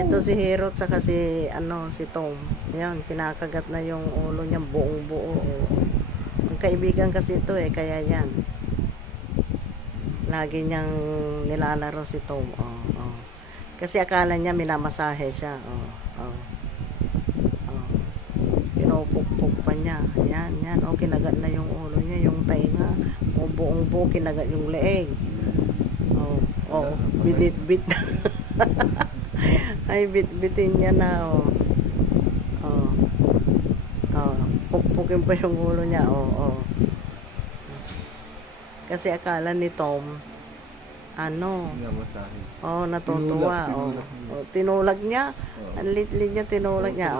Ito si Hero tsaka si Tom. Yan, kinakagat na yung ulo niya buong buo. Magkaibigan kasi ito kaya yan. Lagi niyang nilalaro si Tom. Kasi akala niya minamasahe siya. Pinupukpuk pa niya. Yan. Kinagat na yung ulo niya, yung tainga. Buong buo, kinagat yung leeg. Binit-bit. Ay, bit-bitin niya na, pukpukin pa yung ulo niya, Kasi akala ni Tom, natutuwa, tinulag niya, ang lit-lit niya, tinulag niya,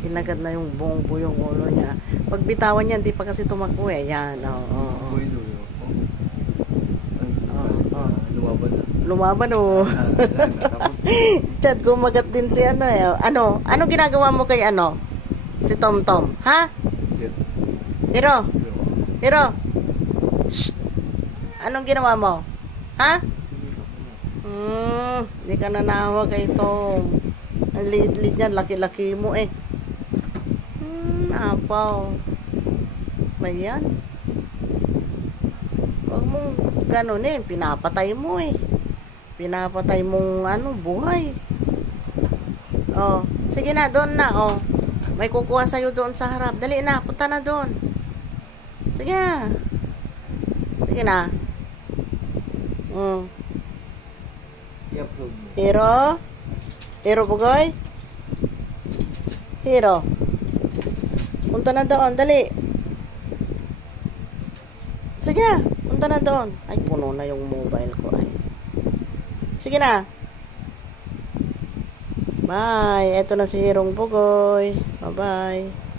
kinagat na yung buong yung ulo niya. Pag bitawan niya, hindi pa kasi tumakbo yan, lumaban Chad, kumagat din si Ano ginagawa mo kay si Tom Tom, ha? Hero, Shh. Anong ginawa mo? Ha? Hindi ka nanawa kay Tom. Ang liit-liit niyan, laki-laki mo Apaw. Bayan. Huwag mong ganun pinapatay mo Pinapatay mong buhay. Sige na, doon na, May kukuha sa'yo doon sa harap. Dali na, punta na doon. Sige na. Sige na. Hero? Hero Bugoy? Hero? Punta na doon, dali. Sige na, punta na doon. Ay, puno na yung mobile ko Sige na. Bye. Ito na si Herong Bugoy. Bye-bye.